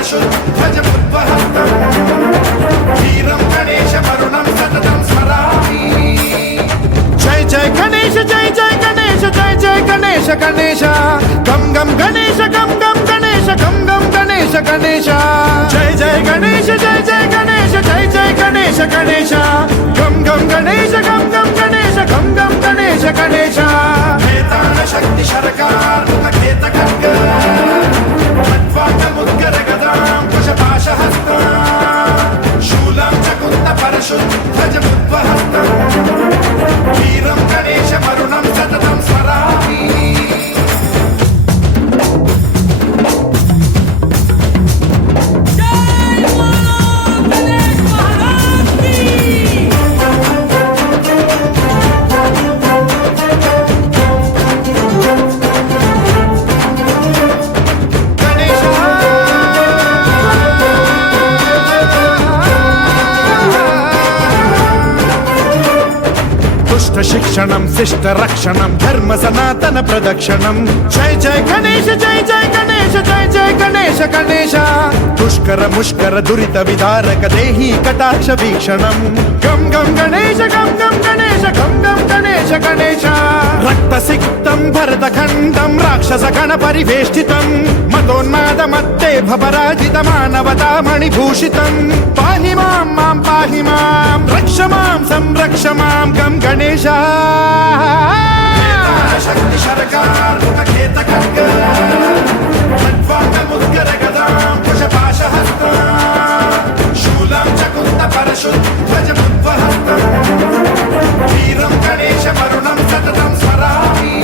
परशुध्वजमुद्वहस्तम् वीरं गणेशवरुणं सततं स्मरामि। जय जय गणेश जय जय गणेश जय जय गणेश गणेश गम गम गणेश गम गम गणेश गम गम गणेश गणेश जय जय गणेश जय जय गणेश जय जय गणेश गणेश गम गम गणेश गम गम गणेश गम गम गणेश गणेश वेदान शक्ति शरकार मुखखेत खड्ग खड्वाङ्गमुद्गर गदां कुशपाशहस्तां शूलं च कुन्द परशुध्वजमुद्वहस्तम् वीरं गणेशवरुणं सततं स्मरामि। शिक्षणं शिष्ट रक्षणं धर्म सनातन प्रदक्षिणं जय जय गणेश जय जय गणेश जय जय गणेश गणेश दुष्कर मुष्कर दुरित विदारक देहि कटाक्ष वीक्षणं गम गम गणेश गम गम गणेश गम गम गणेश गणेश रक्त सिक्तं भरतखण्डं राक्षस गण परिवेष्टितं मदोन्माद मत्ते भपराजित मानवता मणिभूषितं पाहि मां मां पाहि मां रक्ष मां संरक्ष मां गम गणेश शक्ति शरकार मुखखेत खड्ग खड्वाङ्गमुद्गर गदां कुशपाशहस्तां शूलं च कुन्द परशुध्वजमुद्वहस्तम् वीरं गणेशवरुणं सततं स्मरामि।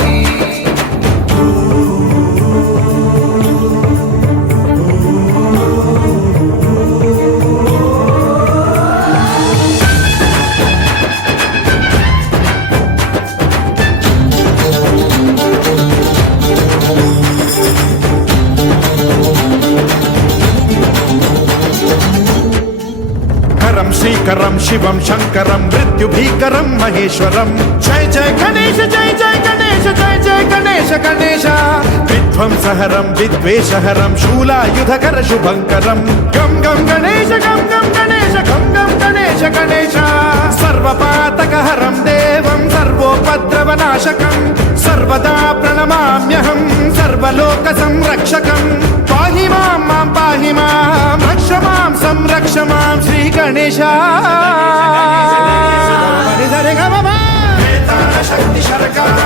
श्रीकरं शिवं शंकरं मृत्युभीकरं महेश्वरं जय जय गणेश जय जय गणेश जय जय गणेश गणेश विध्वंसहरं विद्वेषहरं शूलायुधकर शुभंकरं गम गम गणेश गम गम गणेश गम गम गणेश गणेश सर्वपातकहरं देवं सर्वोपद्रवनाशकं सर्वदा प्रणमाम्यहं सर्वलोकसंरक्षकं पाहि मां मां पाहि मां रक्ष मां संरक्ष मां श्री गणेश शक्ति शरकार